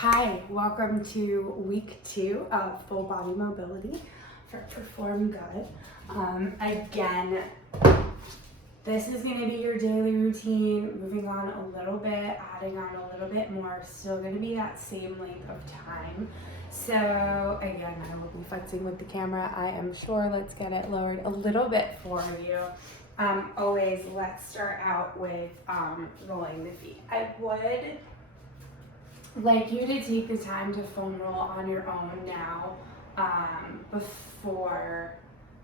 Hi, welcome to week 2 of full body mobility for Perform Good. Again, this is going to be your daily routine, moving on a little bit, adding on a little bit more, still going to be that same length of time. So again, I will be futzing with the camera, I am sure. Let's get it lowered a little bit for you. Always, let's start out with rolling the feet. I would like you to take the time to foam roll on your own now before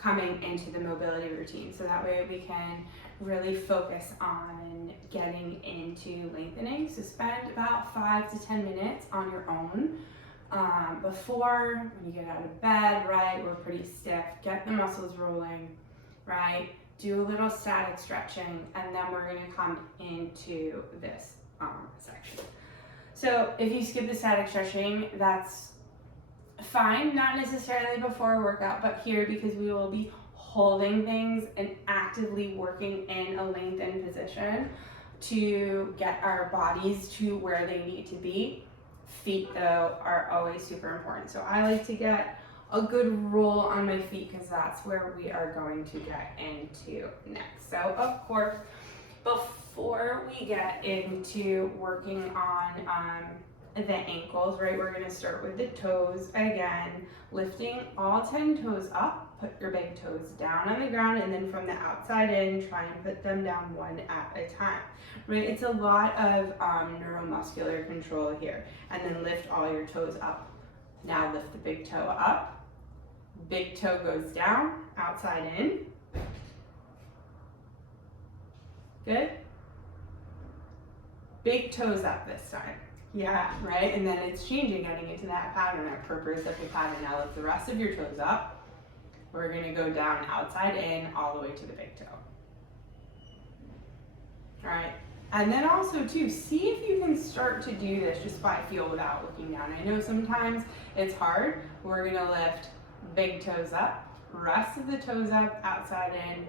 coming into the mobility routine, so that way we can really focus on getting into lengthening. So spend about 5 to 10 minutes on your own before, when you get out of bed, right? We're pretty stiff. Get the muscles rolling, right? Do a little static stretching, and then we're going to come into this section. So if you skip the static stretching, that's fine, not necessarily before a workout, but here, because we will be holding things and actively working in a lengthened position to get our bodies to where they need to be. Feet, though, are always super important. So I like to get a good roll on my feet because that's where we are going to get into next. So of course, before we get into working on the ankles, right, we're gonna start with the toes again, lifting all 10 toes up, put your big toes down on the ground, and then from the outside in, try and put them down one at a time, right? It's a lot of neuromuscular control here. And then lift all your toes up. Now lift the big toe up, big toe goes down, outside in. Good. Big toes up this time. Yeah, right? And then it's changing, getting into that pattern, that proprioceptive pattern. Now lift the rest of your toes up. We're gonna go down, outside in, all the way to the big toe. All right. And then also too, see if you can start to do this just by feel without looking down. I know sometimes it's hard. We're gonna lift big toes up, rest of the toes up, outside in,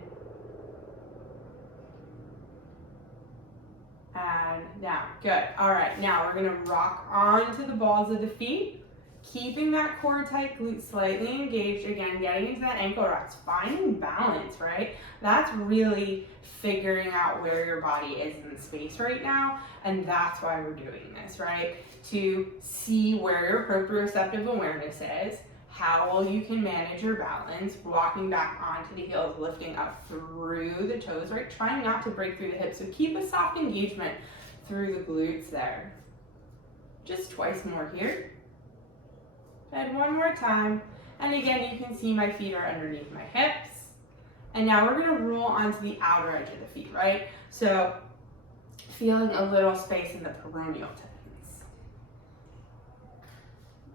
and down. Good. All right, now we're gonna rock onto the balls of the feet, keeping that core tight, glute slightly engaged. Again, getting into that ankle rest, finding balance, right? That's really figuring out where your body is in space right now, and that's why we're doing this, right? To see where your proprioceptive awareness is, how well you can manage your balance, walking back onto the heels, lifting up through the toes, right? Trying not to break through the hips, so keep a soft engagement through the glutes there. Just twice more here. And one more time. And again, you can see my feet are underneath my hips. And now we're gonna roll onto the outer edge of the feet, right? So feeling a little space in the peroneal tendons.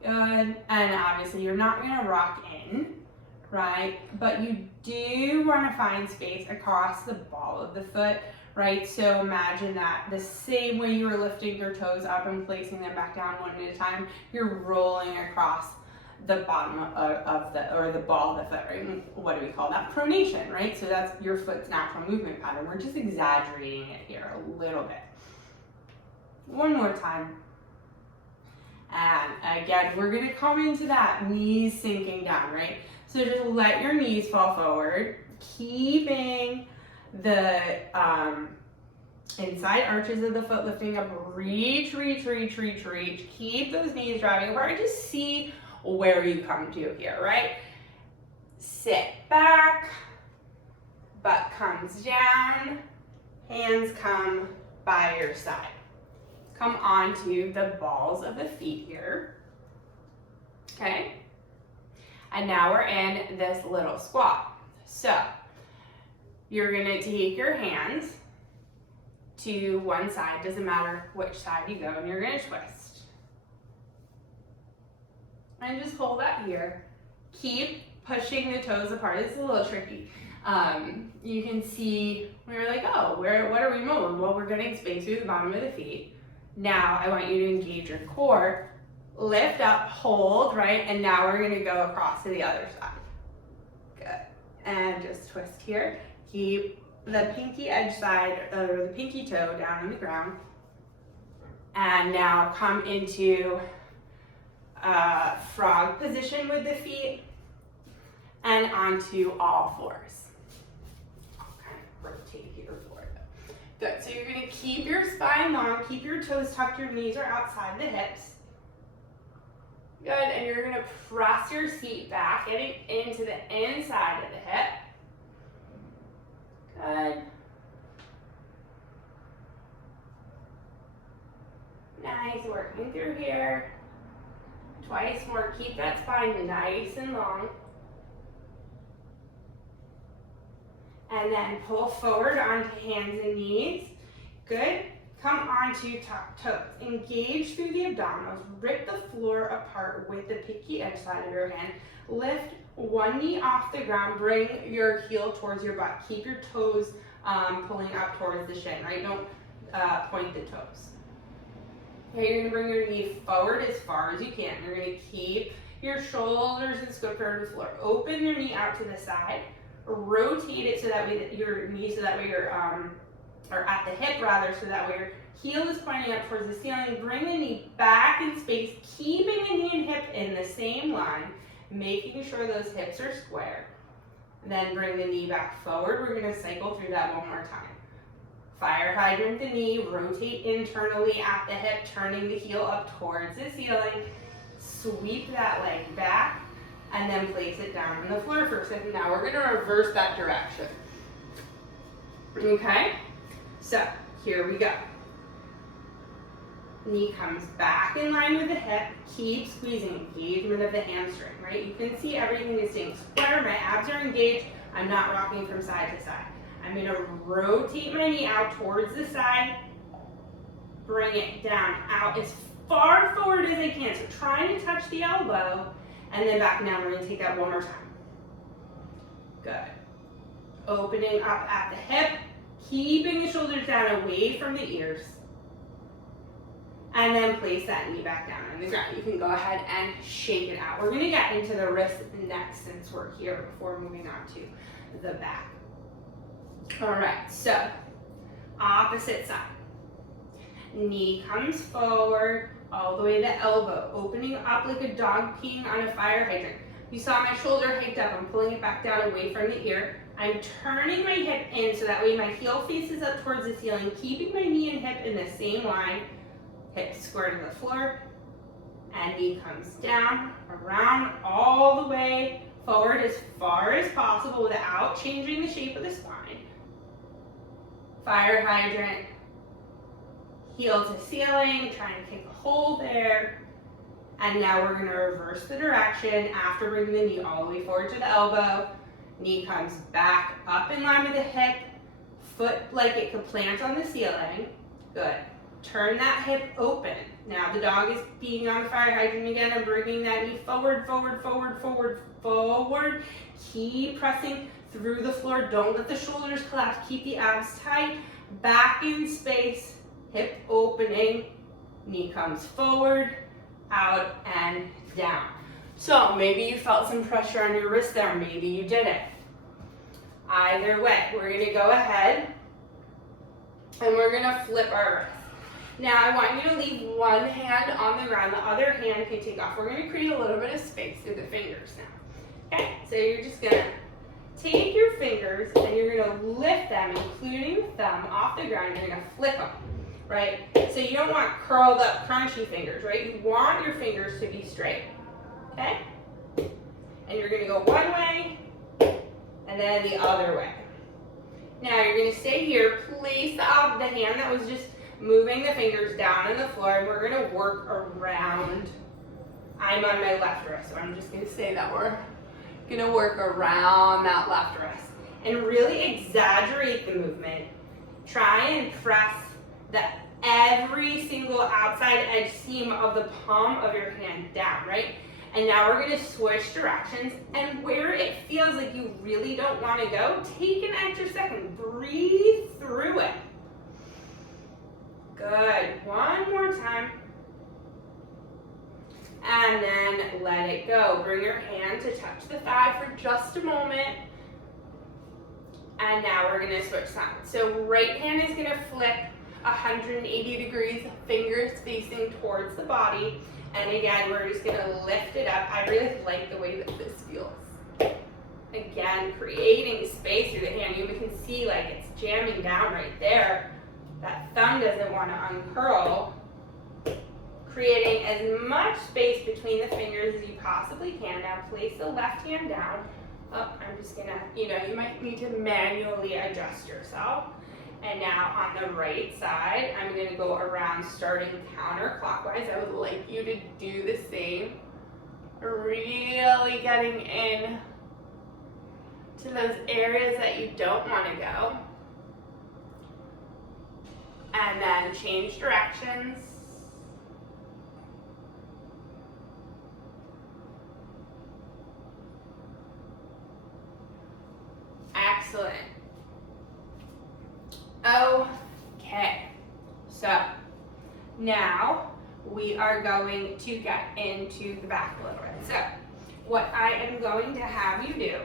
Good. And obviously you're not gonna rock in, right? But you do wanna find space across the ball of the foot, right? So imagine that the same way you were lifting your toes up and placing them back down one at a time, you're rolling across the bottom of the ball of the foot, right? What do we call that? Pronation, right? So that's your foot's natural movement pattern. We're just exaggerating it here a little bit. One more time. And again, we're gonna come into that knees sinking down, right? So just let your knees fall forward, keeping the inside arches of the foot lifting up. Reach, reach, reach, reach, reach. Keep those knees driving apart. Just see where you come to here, right? Sit back, butt comes down, hands come by your side. Come onto the balls of the feet here, okay? And now we're in this little squat. So you're gonna take your hands to one side, doesn't matter which side you go, and you're gonna twist. And just hold that here. Keep pushing the toes apart. This is a little tricky. You can see, we're like, oh, what are we moving? Well, we're getting space through the bottom of the feet. Now I want you to engage your core, lift up, hold, right? And now we're gonna go across to the other side. Good. And just twist here. Keep the pinky edge side, or the pinky toe down on the ground. And now come into frog position with the feet and onto all fours. Okay, rotate here for it. Good, so you're gonna keep your spine long, keep your toes tucked, your knees are outside the hips. Good, and you're gonna press your seat back, getting into the inside of the hip. Good. Nice, working through here. Twice more, keep that spine nice and long. And then pull forward onto hands and knees. Good. Come onto top toes. Engage through the abdominals. Rip the floor apart with the pinky edge side of your hand. Lift one knee off the ground. Bring your heel towards your butt. Keep your toes pulling up towards the shin, right? Don't point the toes. Okay, you're gonna bring your knee forward as far as you can. You're gonna keep your shoulders and square towards the floor. Open your knee out to the side. Rotate it so that way that your knee, so that way you're, or at the hip rather, so that way your heel is pointing up towards the ceiling. Bring the knee back in space, keeping the knee and hip in the same line, making sure those hips are square. Then bring the knee back forward. We're gonna cycle through that one more time. Fire hydrant the knee, rotate internally at the hip, turning the heel up towards the ceiling. Sweep that leg back, and then place it down on the floor for a second. Now we're gonna reverse that direction. Okay, so here we go. Knee comes back in line with the hip, keep squeezing, engagement of the hamstring, right? You can see everything is staying square, my abs are engaged, I'm not rocking from side to side. I'm gonna rotate my knee out towards the side, bring it down, out as far forward as I can. So trying to touch the elbow, and then back down. We're gonna take that one more time. Good. Opening up at the hip, keeping the shoulders down away from the ears. And then place that knee back down on the ground. You can go ahead and shake it out. We're gonna get into the wrist next since we're here before moving on to the back. All right, so opposite side. Knee comes forward, all the way to the elbow, opening up like a dog peeing on a fire hydrant. You saw my shoulder hiked up, I'm pulling it back down away from the ear. I'm turning my hip in so that way my heel faces up towards the ceiling, keeping my knee and hip in the same line. Hip square to the floor, and knee comes down, around, all the way forward as far as possible without changing the shape of the spine. Fire hydrant, heel to ceiling, trying to take a hold there. And now we're gonna reverse the direction after bringing the knee all the way forward to the elbow. Knee comes back up in line with the hip, foot like it could plant on the ceiling. Good. Turn that hip open. Now the dog is being on the fire hydrant again. I'm bringing that knee forward, forward, forward, forward, forward. Keep pressing through the floor. Don't let the shoulders collapse. Keep the abs tight. Back in space. Hip opening. Knee comes forward, out, and down. So maybe you felt some pressure on your wrist there. Maybe you didn't. Either way, we're going to go ahead and we're going to flip our wrist. Now I want you to leave one hand on the ground, the other hand can take off. We're going to create a little bit of space through the fingers now. Okay, so you're just going to take your fingers and you're going to lift them, including the thumb, off the ground. You're going to flick them, right? So you don't want curled up, crunchy fingers, right? You want your fingers to be straight, okay? And you're going to go one way and then the other way. Now you're going to stay here. Place the hand that was just moving the fingers down on the floor, and we're gonna work around. I'm on my left wrist, so I'm just gonna say that we're gonna work around that left wrist and really exaggerate the movement. Try and press every single outside edge seam of the palm of your hand down, right? And now we're gonna switch directions, and where it feels like you really don't wanna go, take an extra second, breathe through it. Good, one more time. And then let it go. Bring your hand to touch the thigh for just a moment. And now we're gonna switch sides. So right hand is gonna flip 180 degrees, fingers facing towards the body. And again, we're just gonna lift it up. I really like the way that this feels. Again, creating space through the hand. You can see like it's jamming down right there. That thumb doesn't want to uncurl. Creating as much space between the fingers as you possibly can. Now place the left hand down. Oh, I'm just gonna, you might need to manually adjust yourself. And now on the right side, I'm gonna go around starting counterclockwise. I would like you to do the same. Really getting in to those areas that you don't wanna go. And then change directions. Excellent. Okay, so now we are going to get into the back a little bit. So what I am going to have you do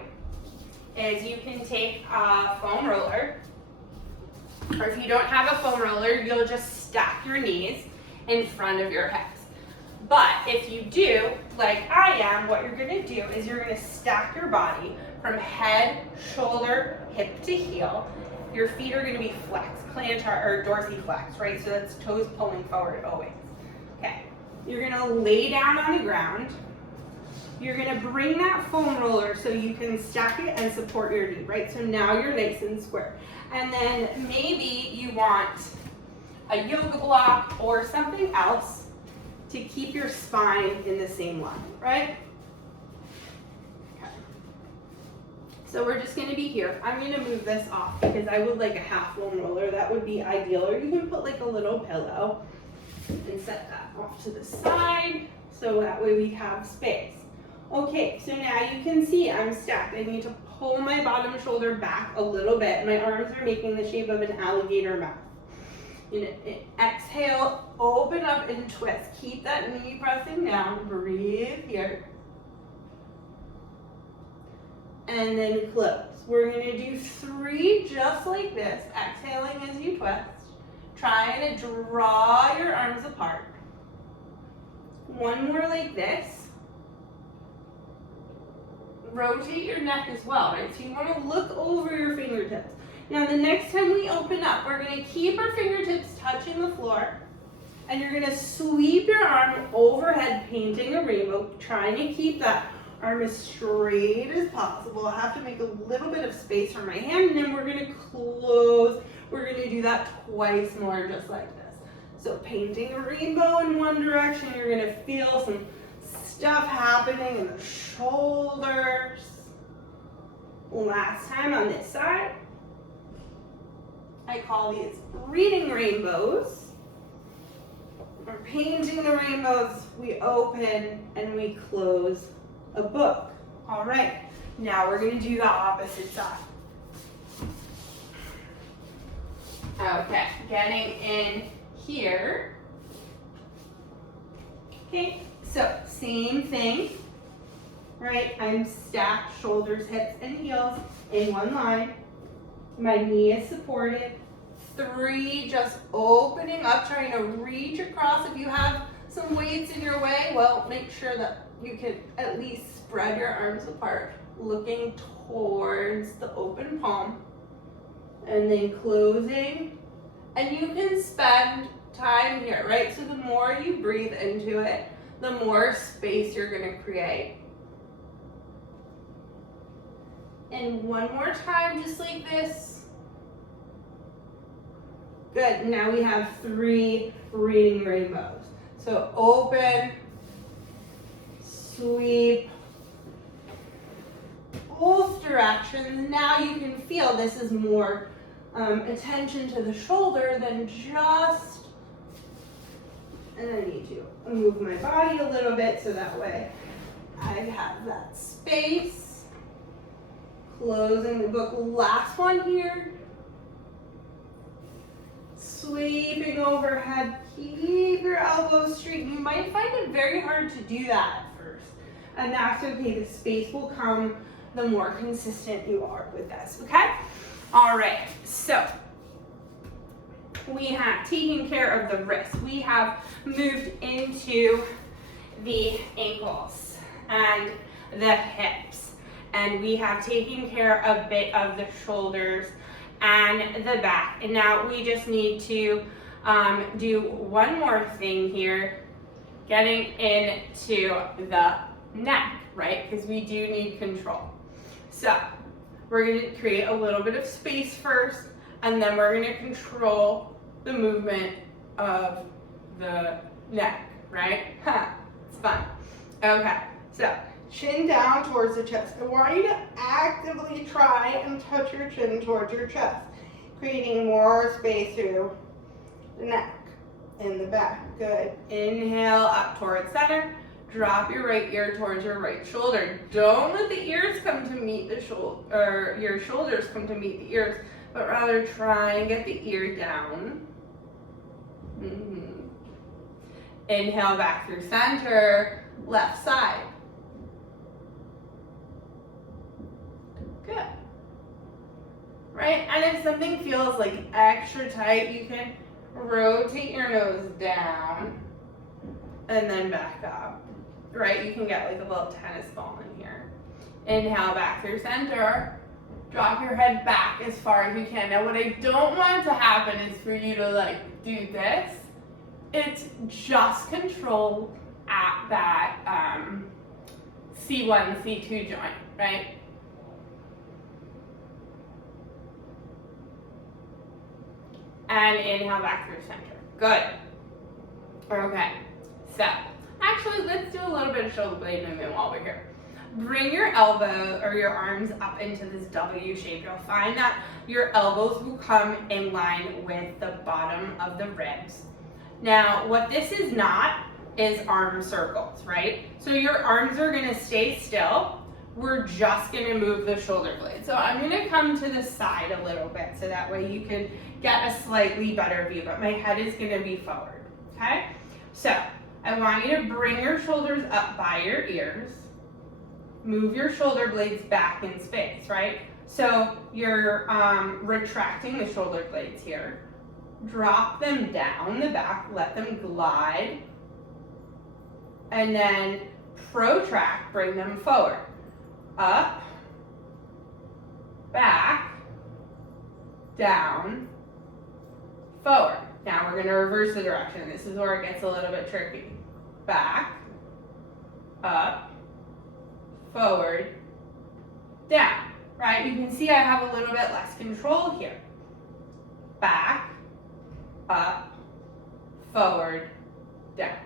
is you can take a foam roller, or if you don't have a foam roller, you'll just stack your knees in front of your hips. But if you do, like I am, what you're gonna do is you're gonna stack your body from head, shoulder, hip to heel. Your feet are gonna be flexed, plantar or dorsiflex, right? So that's toes pulling forward always. Okay, you're gonna lay down on the ground. You're gonna bring that foam roller so you can stack it and support your knee, right? So now you're nice and square. And then maybe you want a yoga block or something else to keep your spine in the same line, right? Okay. So we're just gonna be here. I'm gonna move this off because I would like a half foam roller. That would be ideal. Or you can put like a little pillow and set that off to the side so that way we have space. Okay, so now you can see I'm stacked. I need to pull my bottom shoulder back a little bit. My arms are making the shape of an alligator mouth. Exhale, open up and twist. Keep that knee pressing down. Breathe here. And then close. We're going to do 3 just like this. Exhaling as you twist. Trying to draw your arms apart. 1 more like this. Rotate your neck as well, right? So you want to look over your fingertips. Now the next time we open up, we're going to keep our fingertips touching the floor, and you're going to sweep your arm overhead, painting a rainbow, trying to keep that arm as straight as possible. I have to make a little bit of space for my hand, and then we're going to close. We're going to do that twice more, just like this. So painting a rainbow in one direction, you're going to feel some stuff happening in the shoulders. Last time on this side. I call these reading rainbows. We're painting the rainbows. We open and we close a book. All right, now we're going to do the opposite side. Okay, getting in here. Okay, so same thing, right? I'm stacked shoulders, hips, and heels in one line. My knee is supported. 3, just opening up, trying to reach across. If you have some weights in your way, well, make sure that you can at least spread your arms apart, looking towards the open palm. And then closing. And you can spend time here, right? So the more you breathe into it, the more space you're gonna create. And one more time, just like this. Good, now we have 3 reading rainbows. So open, sweep, both directions. Now you can feel this is more attention to the shoulder than just, and I need to move my body a little bit so that way I have that space. Closing the book. Last one here. Sweeping overhead. Keep your elbows straight. You might find it very hard to do that at first. And that's okay. The space will come the more consistent you are with this, okay? All right, so we have taken care of the wrists. We have moved into the ankles and the hips. And we have taken care a bit of the shoulders and the back. And now we just need to do one more thing here, getting into the neck, right? Because we do need control. So we're going to create a little bit of space first, and then we're going to control the movement of the neck, right? It's fun. Okay, so chin down towards the chest. I want you to actively try and touch your chin towards your chest, creating more space through the neck and the back. Good. Inhale up towards center. Drop your right ear towards your right shoulder. Don't let the ears come to meet the shoulder, or your shoulders come to meet the ears, but rather try and get the ear down. Inhale back through center, left side. Good. Right, and if something feels like extra tight, you can rotate your nose down and then back up. Right, you can get like a little tennis ball in here. Inhale back through center. Drop your head back as far as you can. Now what I don't want to happen is for you to like do this. It's just control at that C1, C2 joint, right? And inhale back through center. Good. Okay, so actually let's do a little bit of shoulder blade movement while we're here. Bring your elbow or your arms up into this W shape. You'll find that your elbows will come in line with the bottom of the ribs. Now, what this is not is arm circles, right? So your arms are gonna stay still. We're just gonna move the shoulder blade. So I'm gonna come to the side a little bit so that way you can get a slightly better view, but my head is gonna be forward, okay? So I want you to bring your shoulders up by your ears. Move your shoulder blades back in space, right? So you're retracting the shoulder blades here. Drop them down the back, let them glide. And then protract, bring them forward. Up, back, down, forward. Now we're gonna reverse the direction. This is where it gets a little bit tricky. Back, up, forward, down, right? You can see I have a little bit less control here. Back, up, forward, down.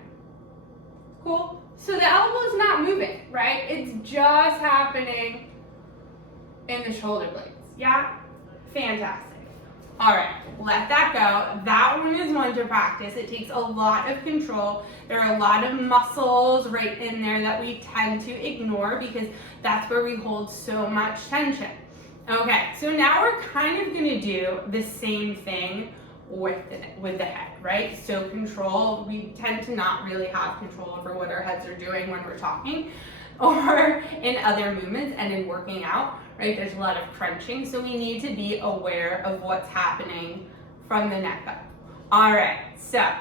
Cool? So the elbow's not moving, right? It's just happening in the shoulder blades. Yeah? Fantastic. All right, let that go. That one is one to practice. It takes a lot of control. There are a lot of muscles right in there that we tend to ignore because that's where we hold so much tension. Okay, so now we're kind of gonna do the same thing with the head, right? So control, we tend to not really have control over what our heads are doing when we're talking or in other movements and in working out, right? There's a lot of crunching, so we need to be aware of what's happening from the neck up. All right, so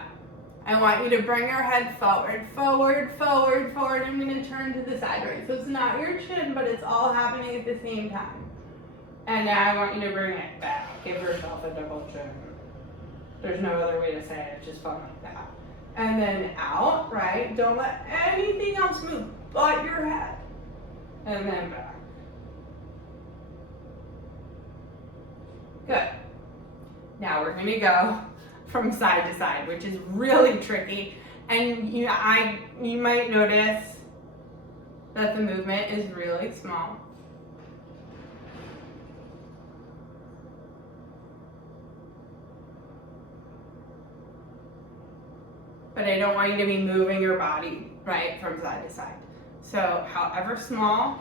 I want you to bring your head forward, forward, forward, forward. I'm gonna turn to the side, right? So it's not your chin, but it's all happening at the same time. And now I want you to bring it back. Give yourself a double chin. There's no other way to say it, it's just fun like that. And then out, right? Don't let anything else move but your head. And then back. Good. Now we're gonna go from side to side, which is really tricky. And you might notice that the movement is really small. But I don't want you to be moving your body, right, from side to side. So however small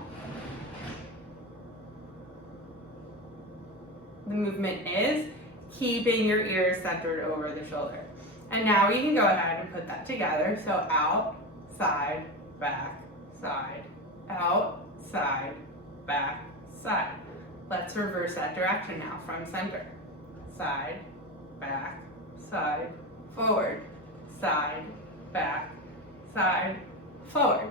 the movement is, keeping your ears centered over the shoulder. And now you can go ahead and put that together. So out, side, back, side, out, side, back, side. Let's reverse that direction now from center. Side, back, side, forward, side, back, side, forward.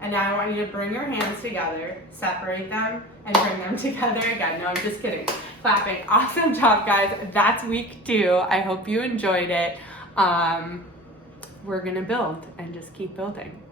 And now I want you to bring your hands together, separate them, and bring them together again. No, I'm just kidding. Clapping. Awesome job, guys. That's week 2. I hope you enjoyed it. We're gonna build and just keep building.